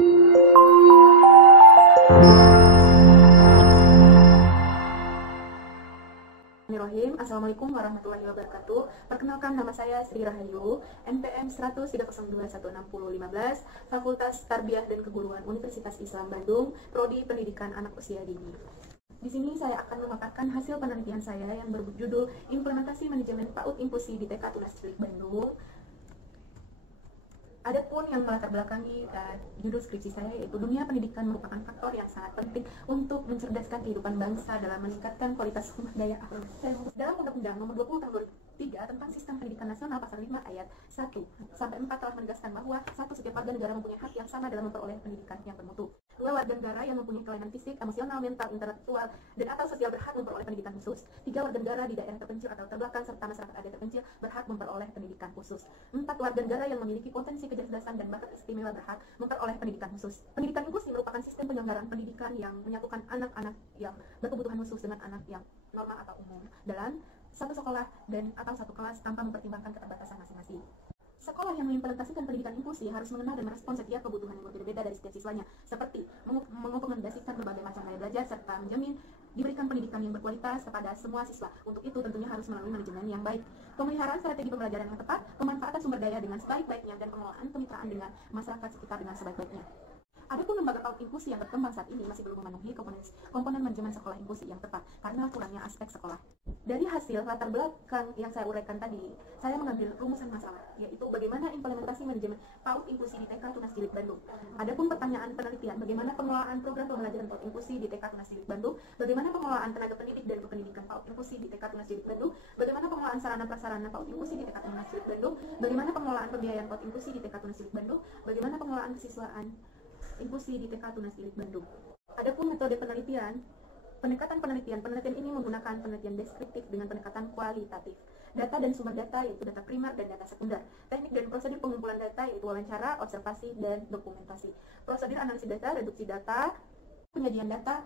Bismillahirrahmanirrahim. Assalamualaikum warahmatullahi wabarakatuh. Perkenalkan, nama saya Sri Rahayu, NPM 10030216015, Fakultas Tarbiyah dan Keguruan Universitas Islam Bandung, Prodi Pendidikan Anak Usia Dini. Di sini saya akan memaparkan hasil penelitian saya yang berjudul Implementasi Manajemen PAUD Inklusi di TK Tunas Cilik Bandung. Adapun yang melatar belakangi judul skripsi saya yaitu dunia pendidikan merupakan faktor yang sangat penting untuk mencerdaskan kehidupan bangsa dalam meningkatkan kualitas sumber daya alam. Dalam Undang-Undang Nomor 20 Tahun 2003 tentang Sistem Pendidikan Nasional Pasal 5 ayat 1-4 telah menegaskan bahwa setiap warga negara mempunyai hak yang sama dalam memperoleh pendidikan yang bermutu. 2 warga negara yang mempunyai kelainan fisik, emosional, mental, intelektual, dan atau sosial berhak memperoleh pendidikan khusus. 3 warga negara di daerah terpencil atau terbelakang serta masyarakat adat terpencil berhak memperoleh pendidikan khusus. 4 warga negara yang memiliki potensi kecerdasan dan bakat istimewa berhak memperoleh pendidikan khusus. Pendidikan inklusi merupakan sistem penyelenggaraan pendidikan yang menyatukan anak-anak yang berkebutuhan khusus dengan anak yang normal atau umum dalam satu sekolah dan atau satu kelas tanpa mempertimbangkan keterbatasan masing-masing. Sekolah yang mengimplementasikan pendidikan inklusi harus mengenal dan merespons setiap kebutuhan yang berbeda dari setiap siswanya, seperti mengakomodasikan berbagai macam gaya belajar serta menjamin diberikan pendidikan yang berkualitas kepada semua siswa. Untuk itu tentunya harus melalui manajemen yang baik, pemeliharaan strategi pembelajaran yang tepat, pemanfaatan sumber daya dengan sebaik-baiknya, dan pengelolaan kemitraan dengan masyarakat sekitar dengan sebaik-baiknya. Adapun lembaga PAUD inklusi yang berkembang saat ini masih belum memenuhi komponen manajemen sekolah inklusi yang tepat karena kurangnya aspek sekolah. Dari hasil latar belakang yang saya uraikan tadi, saya mengambil rumusan masalah, yaitu bagaimana implementasi manajemen PAUD inklusi di TK Tunas Cilik Bandung. Adapun pertanyaan penelitian, bagaimana pengelolaan program pembelajaran PAUD inklusi di TK Tunas Cilik Bandung, bagaimana pengelolaan tenaga pendidik dan pendidikan PAUD inklusi di TK Tunas Cilik Bandung, bagaimana pengelolaan sarana prasarana PAUD inklusi di TK Tunas Cilik Bandung, bagaimana pengelolaan pembiayaan PAUD inklusi di TK Tunas Cilik Bandung, bagaimana pengelolaan kesiswaan inklusi di TK Tunas Cilik Bandung. Adapun metode penelitian, pendekatan penelitian ini menggunakan penelitian deskriptif dengan pendekatan kualitatif. Data dan sumber data yaitu data primer dan data sekunder. Teknik dan prosedur pengumpulan data yaitu wawancara, observasi, dan dokumentasi. Prosedur analisis data, reduksi data, penyajian data,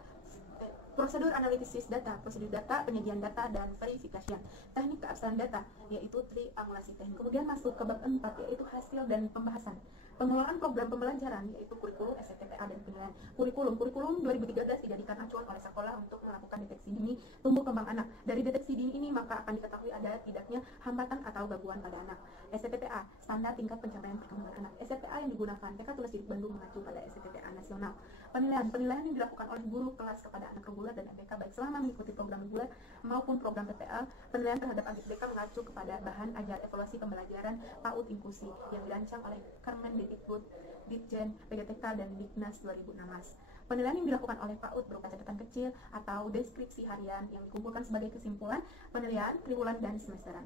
prosedur analisis data, prosedur data, penyajian data, dan verifikasi. Teknik keabsahan data yaitu triangulasi teknik. Kemudian masuk ke bab 4 yaitu hasil dan pembahasan. Pengelolaan program pembelajaran yaitu kurikulum, STPA, dan penilaian. Kurikulum 2013 dijadikan acuan oleh sekolah untuk melakukan deteksi dini tumbuh kembang anak. Dari deteksi dini ini maka akan diketahui ada tidaknya hambatan atau gangguan pada anak. STPA, standar tingkat pencapaian perkembangan anak. STPA yang digunakan TK Tunas Cilik Bandung mengacu pada STPA nasional. Penilaian yang dilakukan oleh guru kelas kepada anak reguler dan ABK baik selama mengikuti program reguler maupun program PPL. Penilaian terhadap ABK mengacu kepada bahan ajar evaluasi pembelajaran PAUD inklusi yang dirancang oleh Kemendikbud, Ditjen, PGTK, dan Diknas 2016. Penilaian yang dilakukan oleh PAUD berupa catatan kecil atau deskripsi harian yang dikumpulkan sebagai kesimpulan penilaian triwulan dan semesteran.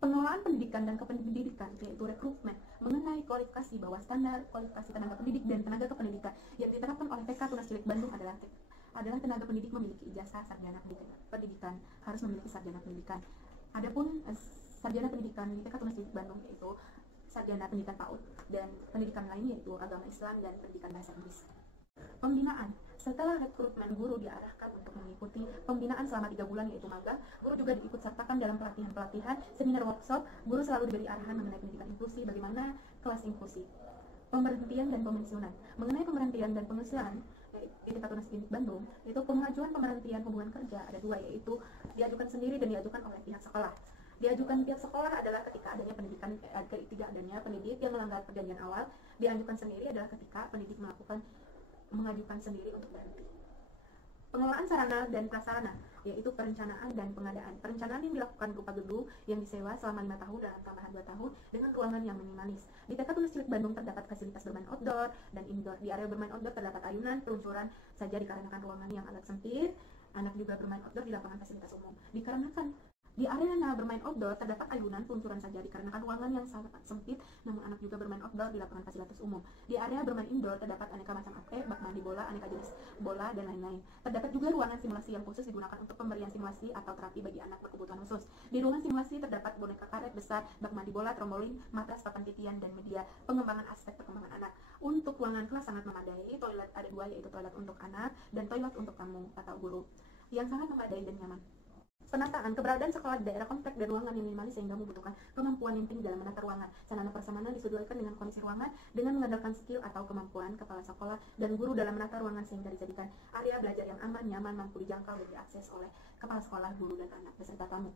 Pengelolaan pendidikan dan kependidikan yaitu rekrutmen mengenai kualifikasi bahwa standar kualifikasi tenaga pendidik dan tenaga kependidikan yang diterapkan oleh TK Tunas Cilik Bandung adalah tenaga pendidik memiliki ijazah sarjana pendidikan, harus memiliki sarjana pendidikan. Adapun sarjana pendidikan di TK Tunas Cilik Bandung yaitu sarjana pendidikan PAUD dan pendidikan lain yaitu agama Islam dan pendidikan bahasa Inggris. Pembinaan. Setelah rekrutmen, guru diarahkan untuk mengikuti pembinaan selama 3 bulan yaitu magang. Guru juga diikut sertakan dalam pelatihan-pelatihan, seminar, workshop. Guru selalu diberi arahan mengenai pendidikan inklusi, bagaimana kelas inklusi. Pemberhentian dan pemensiunan. Mengenai pemberhentian dan pemensiunan di TK Tunas Cilik Bandung, itu pengajuan pemberhentian hubungan kerja ada 2 yaitu diajukan sendiri dan diajukan oleh pihak sekolah. Diajukan pihak sekolah adalah ketika adanya pendidikan tidak adanya pendidik yang melanggar perjanjian awal. Diajukan sendiri adalah ketika pendidik mengajukan sendiri untuk berhenti. Pengelolaan sarana dan prasarana yaitu perencanaan dan pengadaan. Perencanaan yang dilakukan berupa gedung yang disewa selama 5 tahun dalam tambahan 2 tahun dengan ruangan yang minimalis. Di TK Tunas Cilik Bandung terdapat fasilitas bermain outdoor dan indoor. Di area bermain outdoor terdapat ayunan, peluncuran saja dikarenakan ruangan yang agak sempit. Anak juga bermain outdoor di lapangan fasilitas umum. Di arena bermain outdoor terdapat ayunan peluncuran saja dikarenakan ruangan yang sangat sempit, namun anak juga bermain outdoor di lapangan fasilitas umum. Di area bermain indoor terdapat aneka macam bak mandi bola, aneka jenis bola, dan lain-lain. Terdapat juga ruangan simulasi yang khusus digunakan untuk pemberian simulasi atau terapi bagi anak berkebutuhan khusus. Di ruangan simulasi terdapat boneka karet besar, bak mandi bola, trombolin, matras, papan titian, dan media pengembangan aspek perkembangan anak. Untuk ruangan kelas sangat memadai, toilet ada 2 yaitu toilet untuk anak dan toilet untuk tamu atau guru yang sangat memadai dan nyaman. Penataan, keberadaan sekolah di daerah komplek dan ruangan yang minimalis sehingga membutuhkan kemampuan yang tinggi dalam menata ruangan. Sarana prasarana disesuaikan dengan kondisi ruangan dengan mengandalkan skill atau kemampuan kepala sekolah dan guru dalam menata ruangan sehingga dijadikan area belajar yang aman, nyaman, mampu dijangkau dan diakses oleh kepala sekolah, guru, dan anak beserta tamu.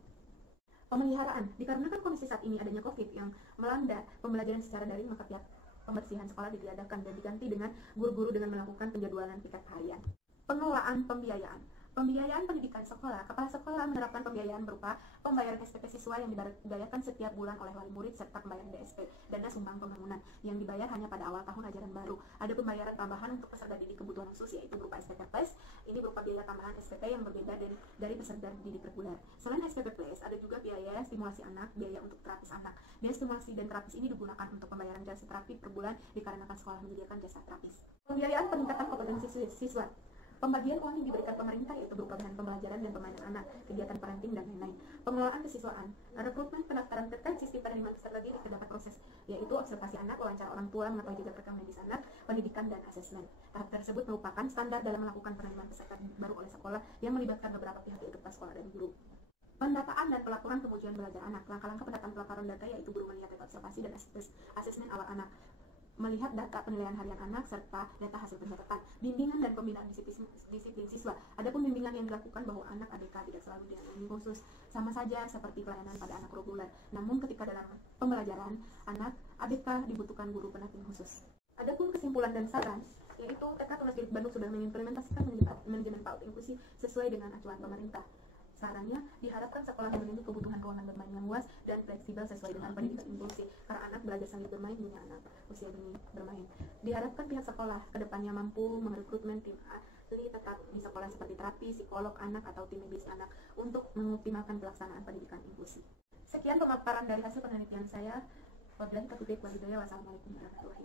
Pemeliharaan, dikarenakan kondisi saat ini adanya COVID yang melanda pembelajaran secara daring, maka pihak pembersihan sekolah ditiadakan dan diganti dengan guru-guru dengan melakukan penjadwalan piket harian. Pengelolaan pembiayaan. Pembiayaan pendidikan sekolah, kepala sekolah menerapkan pembiayaan berupa pembayaran SPP siswa yang dibayarkan setiap bulan oleh wali murid serta pembayaran DSP, dana sumbang pembangunan, yang dibayar hanya pada awal tahun ajaran baru. Ada pembayaran tambahan untuk peserta didik kebutuhan khusus yaitu berupa SPP Plus. Ini berupa biaya tambahan SPP yang berbeda dari peserta didik reguler. Selain SPP Plus, ada juga biaya stimulasi anak, biaya untuk terapis anak. Biaya stimulasi dan terapis ini digunakan untuk pembayaran jasa terapi per bulan dikarenakan sekolah menyediakan jasa terapis. Pembiayaan peningkatan kompetensi siswa. Pembagian uang yang diberikan pemerintah yaitu berupa bahan pembelajaran dan permainan anak, kegiatan parenting, dan lain-lain. Pengelolaan kesiswaan, rekrutmen, pendaftaran terkait sistem penerimaan peserta didik terdapat proses, yaitu observasi anak, wawancara orang tua, mengetahui jejak rekam medis anak, pendidikan, dan asesmen. Tahap tersebut merupakan standar dalam melakukan penerimaan peserta baru oleh sekolah yang melibatkan beberapa pihak yaitu kepala sekolah dan guru. Pendataan dan pelaporan kemudian belajar anak. Langkah-langkah pendataan pelaporan data yaitu guru melihat data observasi dan asesmen awal anak, melihat data penilaian harian anak serta data hasil pencatatan, bimbingan dan pembinaan disiplin siswa. Adapun bimbingan yang dilakukan bahwa anak ABK tidak selalu dengan bimbing khusus, sama saja seperti pelayanan pada anak reguler. Namun ketika dalam pembelajaran anak ABK dibutuhkan guru pendamping khusus. Adapun kesimpulan dan saran, yaitu TK Tunas Didik Bandung sudah mengimplementasikan manajemen PAUD inklusi sesuai dengan acuan pemerintah. Sarannya, diharapkan sekolah memenuhi kebutuhan ruangan bermain yang luas dan fleksibel sesuai dengan pendidikan inklusi, karena anak belajar sambil bermain dunia anak usia dini bermain. Diharapkan pihak sekolah kedepannya mampu merekrutmen tim ahli tetap di sekolah seperti terapi, psikolog anak, atau tim medis anak untuk mengoptimalkan pelaksanaan pendidikan inklusi. Sekian pemaparan dari hasil penelitian saya. Wabillahi taufiq wal hidayah. Wassalamualaikum warahmatullahi wabarakatuh.